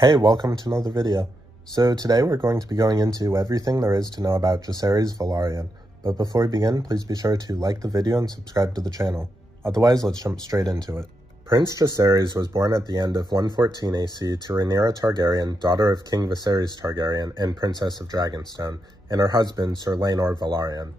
Hey, welcome to another video. So today we're going to be going into everything there is to know about JACAERYS VELARYON. But before we begin, please be sure to like the video and subscribe to the channel. Otherwise, let's jump straight into it. Prince JACAERYS was born at the end of 114 AC to Rhaenyra Targaryen, daughter of King Viserys Targaryen and Princess of Dragonstone, and her husband, Sir Laenor Velaryon.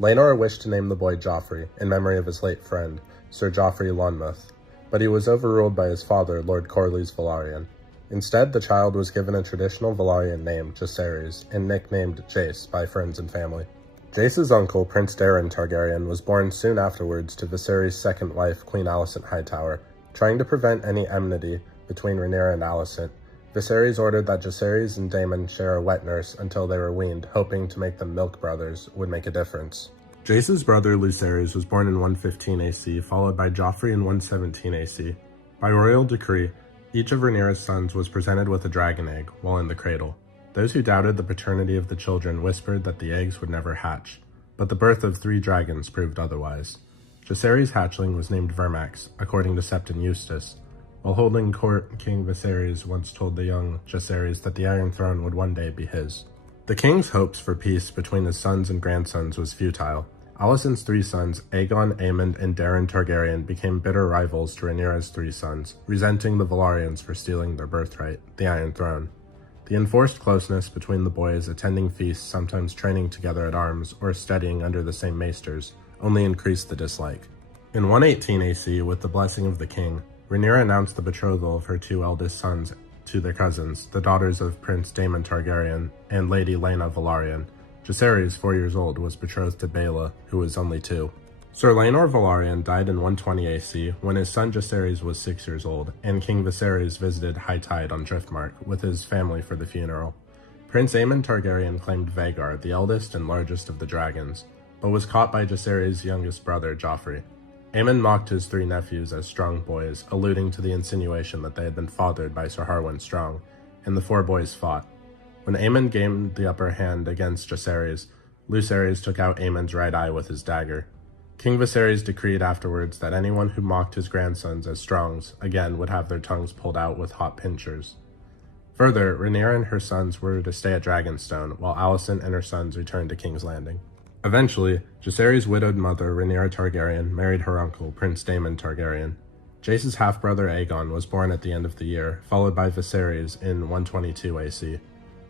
Laenor wished to name the boy Joffrey, in memory of his late friend, Sir Joffrey Lonmouth, but he was overruled by his father, Lord Corlys Velaryon. Instead, the child was given a traditional Velaryon name, JACAERYS, and nicknamed Jace by friends and family. Jace's uncle, Prince Daeron Targaryen, was born soon afterwards to Viserys' second wife, Queen Alicent Hightower. Trying to prevent any enmity between Rhaenyra and Alicent, Viserys ordered that JACAERYS and Daemon share a wet nurse until they were weaned, hoping to make them milk brothers would make a difference. Jace's brother, Lucerys, was born in 115 AC, followed by Joffrey in 117 AC. By royal decree, each of Rhaenyra's sons was presented with a dragon egg while in the cradle. Those who doubted the paternity of the children whispered that the eggs would never hatch, but the birth of 3 dragons proved otherwise. JACAERYS' hatchling was named Vermax, according to Septon Eustace. While holding court, King Viserys once told the young JACAERYS that the Iron Throne would one day be his. The king's hopes for peace between his sons and grandsons was futile. Alicent's 3 sons, Aegon, Aemond, and Daeron Targaryen, became bitter rivals to Rhaenyra's 3 sons, resenting the Velaryons for stealing their birthright, the Iron Throne. The enforced closeness between the boys, attending feasts, sometimes training together at arms, or studying under the same maesters, only increased the dislike. In 118 AC, with the blessing of the king, Rhaenyra announced the betrothal of her 2 eldest sons to their cousins, the daughters of Prince Daemon Targaryen and Lady Helaena Velaryon. JACAERYS, 4 years old, was betrothed to Baela, who was only 2. Sir Laenor Velaryon died in 120 AC when his son JACAERYS was 6 years old, and King Viserys visited High Tide on Driftmark with his family for the funeral. Prince Aemon Targaryen claimed Vhagar, the eldest and largest of the dragons, but was caught by JACAERYS' youngest brother, Joffrey. Aemon mocked his 3 nephews as strong boys, alluding to the insinuation that they had been fathered by Sir Harwin Strong, and the 4 boys fought. When Aemon gained the upper hand against JACAERYS, Lucerys took out Aemon's right eye with his dagger. King Viserys decreed afterwards that anyone who mocked his grandsons as Strongs, again, would have their tongues pulled out with hot pincers. Further, Rhaenyra and her sons were to stay at Dragonstone, while Alicent and her sons returned to King's Landing. Eventually, JACAERYS' widowed mother, Rhaenyra Targaryen, married her uncle, Prince Daemon Targaryen. Jace's half-brother Aegon was born at the end of the year, followed by Viserys in 122 AC.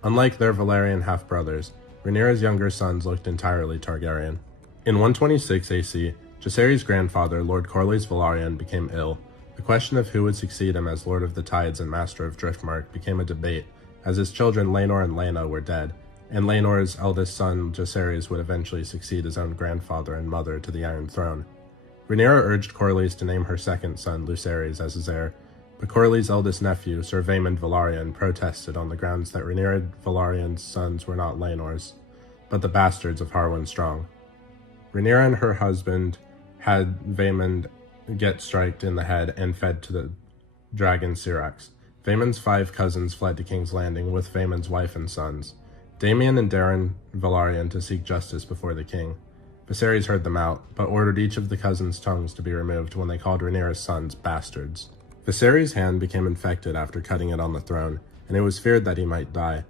Unlike their Valyrian half-brothers, Rhaenyra's younger sons looked entirely Targaryen. In 126 AC, JACAERYS' grandfather, Lord Corlys Velaryon, became ill. The question of who would succeed him as Lord of the Tides and Master of Driftmark became a debate, as his children Laenor and Laena were dead, and Laenor's eldest son, JACAERYS, would eventually succeed his own grandfather and mother to the Iron Throne. Rhaenyra urged Corlys to name her second son, Lucerys, as his heir, but Corlys' eldest nephew, Sir Vaemond Velaryon, protested on the grounds that Rhaenyra Velaryon's sons were not Laenor's, but the bastards of Harwin Strong. Rhaenyra and her husband had Vaemond get striked in the head and fed to the dragon Syrax. Vaemond's 5 cousins fled to King's Landing with Vaemond's wife and sons. Daemon and Daeron Velaryon to seek justice before the king. Viserys heard them out, but ordered each of the cousins' tongues to be removed when they called Rhaenyra's sons bastards. Viserys' hand became infected after cutting it on the throne, and it was feared that he might die.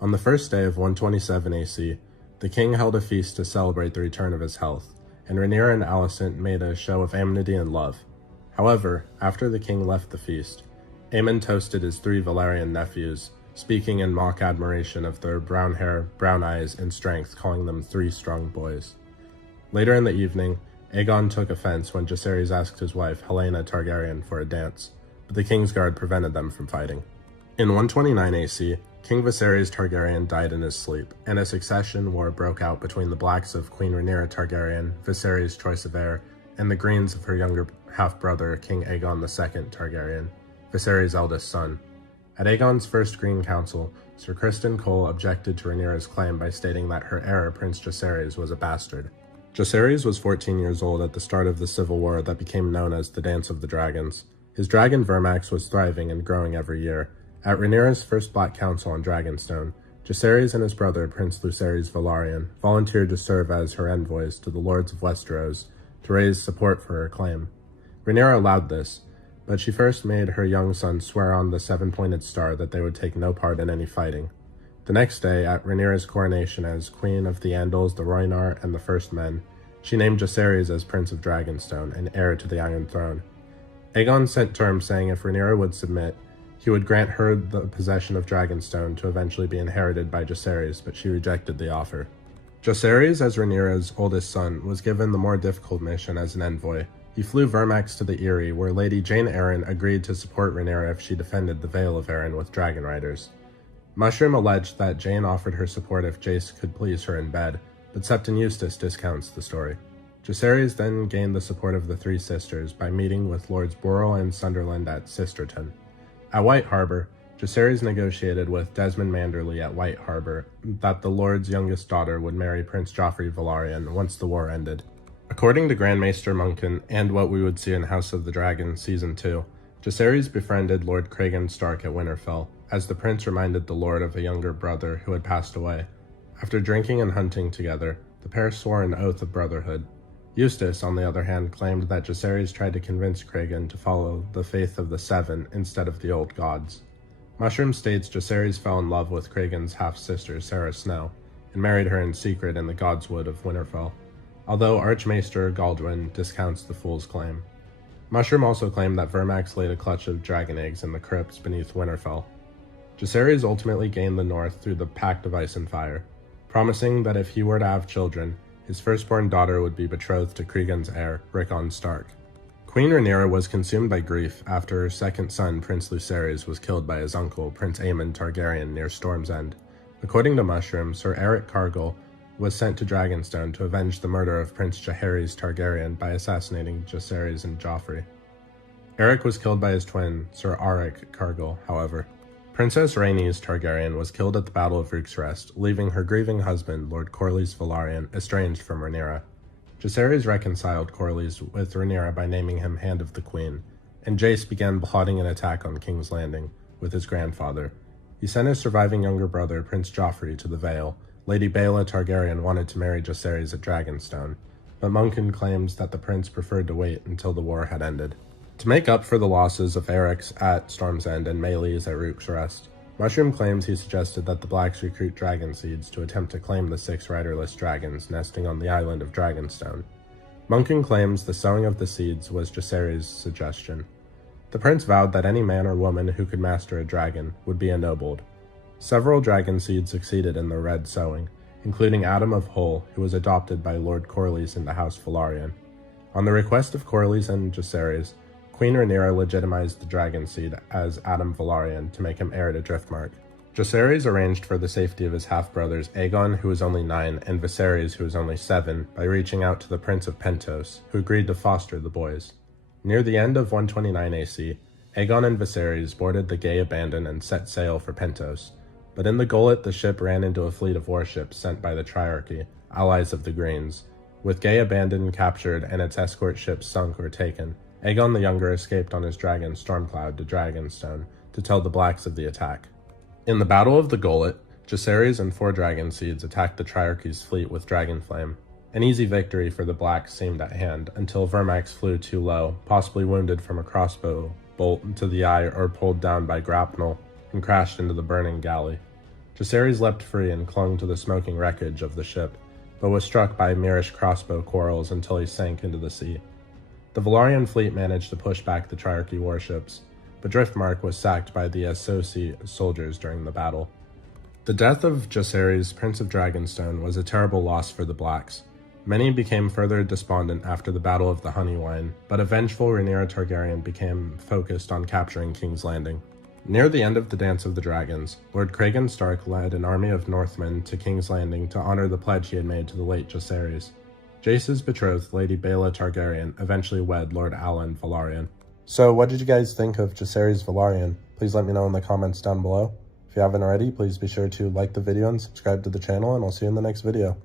On the first day of 127 AC, the king held a feast to celebrate the return of his health, and Rhaenyra and Alicent made a show of amity and love. However, after the king left the feast, Aemon toasted his 3 Valyrian nephews, speaking in mock admiration of their brown hair, brown eyes, and strength, calling them 3 strong boys. Later in the evening, Aegon took offense when JACAERYS asked his wife, Helaena Targaryen, for a dance, but the King's Guard prevented them from fighting. In 129 AC, King Viserys Targaryen died in his sleep, and a succession war broke out between the Blacks of Queen Rhaenyra Targaryen, Viserys' choice of heir, and the Greens of her younger half-brother, King Aegon II Targaryen, Viserys' eldest son. At Aegon's first Green Council, Sir Criston Cole objected to Rhaenyra's claim by stating that her heir, Prince JACAERYS, was a bastard. JACAERYS was 14 years old at the start of the civil war that became known as the Dance of the Dragons. His dragon Vermax was thriving and growing every year. At Rhaenyra's first Black Council on Dragonstone, JACAERYS and his brother, Prince Lucerys Velaryon, volunteered to serve as her envoys to the Lords of Westeros to raise support for her claim. Rhaenyra allowed this, but she first made her young son swear on the seven-pointed star that they would take no part in any fighting. The next day, at Rhaenyra's coronation as Queen of the Andals, the Rhoynar, and the First Men, she named JACAERYS as Prince of Dragonstone and heir to the Iron Throne. Aegon sent terms saying if Rhaenyra would submit, he would grant her the possession of Dragonstone to eventually be inherited by JACAERYS, but she rejected the offer. JACAERYS, as Rhaenyra's oldest son, was given the more difficult mission as an envoy. He flew Vermax to the Eyrie, where Lady Jane Arryn agreed to support Rhaenyra if she defended the Vale of Arryn with dragon riders. Mushroom alleged that Jane offered her support if Jace could please her in bed, but Septon Eustace discounts the story. JACAERYS then gained the support of the three sisters by meeting with Lords Borrell and Sunderland at Sisterton. At White Harbor, JACAERYS negotiated with Desmond Manderly at White Harbor that the Lord's youngest daughter would marry Prince Joffrey Velaryon once the war ended. According to Grand Maester Munkin and what we would see in House of the Dragon Season 2, JACAERYS befriended Lord Cragen Stark at Winterfell, as the prince reminded the lord of a younger brother who had passed away. After drinking and hunting together, the pair swore an oath of brotherhood. Eustace, on the other hand, claimed that JACAERYS tried to convince Cragen to follow the faith of the Seven instead of the old gods. Mushroom states JACAERYS fell in love with Cragen's half-sister Sarah Snow, and married her in secret in the Godswood of Winterfell, although Archmaester Galdwyn discounts the fool's claim. Mushroom also claimed that Vermax laid a clutch of dragon eggs in the crypts beneath Winterfell. JACAERYS ultimately gained the north through the Pact of Ice and Fire, promising that if he were to have children, his firstborn daughter would be betrothed to Cregan's heir, Rickon Stark. Queen Rhaenyra was consumed by grief after her second son, Prince Lucerys, was killed by his uncle, Prince Aemon Targaryen, near Storm's End. According to Mushroom, Sir Eric Cargill was sent to Dragonstone to avenge the murder of Prince Jaehaerys Targaryen by assassinating JACAERYS and Joffrey. Eric was killed by his twin, Sir Auric Cargill, however. Princess Rhaenys Targaryen was killed at the Battle of Rook's Rest, leaving her grieving husband, Lord Corlys Velaryon, estranged from Rhaenyra. JACAERYS reconciled Corlys with Rhaenyra by naming him Hand of the Queen, and Jace began plotting an attack on King's Landing with his grandfather. He sent his surviving younger brother, Prince Joffrey, to the Vale. Lady Baela Targaryen wanted to marry JACAERYS at Dragonstone, but Munkin claims that the prince preferred to wait until the war had ended. To make up for the losses of Eric's at Storm's End and Melee's at Rook's Rest, Mushroom claims he suggested that the Blacks recruit dragon seeds to attempt to claim the 6 riderless dragons nesting on the island of Dragonstone. Munkin claims the sowing of the seeds was JACAERYS' suggestion. The prince vowed that any man or woman who could master a dragon would be ennobled. Several dragon seeds succeeded in the red sowing, including Adam of Hull, who was adopted by Lord Corlys into House Velaryon. On the request of Corlys and JACAERYS, Queen Rhaenyra legitimized the dragon seed as Adam Velaryon to make him heir to Driftmark. JACAERYS arranged for the safety of his half-brothers Aegon, who was only 9, and Viserys, who was only 7, by reaching out to the Prince of Pentos, who agreed to foster the boys. Near the end of 129 AC, Aegon and Viserys boarded the Gay Abandon and set sail for Pentos, but in the gullet the ship ran into a fleet of warships sent by the Triarchy, allies of the Greens. With Gay Abandon captured and its escort ships sunk or taken, Aegon the Younger escaped on his dragon Stormcloud to Dragonstone to tell the Blacks of the attack. In the Battle of the Gullet, JACAERYS and 4 dragon seeds attacked the Triarchy's fleet with Dragonflame. An easy victory for the Blacks seemed at hand until Vermax flew too low, possibly wounded from a crossbow bolt to the eye or pulled down by grapnel, and crashed into the burning galley. JACAERYS leapt free and clung to the smoking wreckage of the ship, but was struck by Myrish crossbow quarrels until he sank into the sea. The Velaryon fleet managed to push back the Triarchy warships, but Driftmark was sacked by the Essosi soldiers during the battle. The death of JACAERYS, Prince of Dragonstone, was a terrible loss for the Blacks. Many became further despondent after the Battle of the Honeywine, but a vengeful Rhaenyra Targaryen became focused on capturing King's Landing. Near the end of the Dance of the Dragons, Lord Cragen Stark led an army of Northmen to King's Landing to honor the pledge he had made to the late JACAERYS. Jace's betrothed, Lady Baela Targaryen, eventually wed Lord Alan Velaryon. So what did you guys think of JACAERYS Velaryon? Please let me know in the comments down below. If you haven't already, please be sure to like the video and subscribe to the channel, and I'll see you in the next video.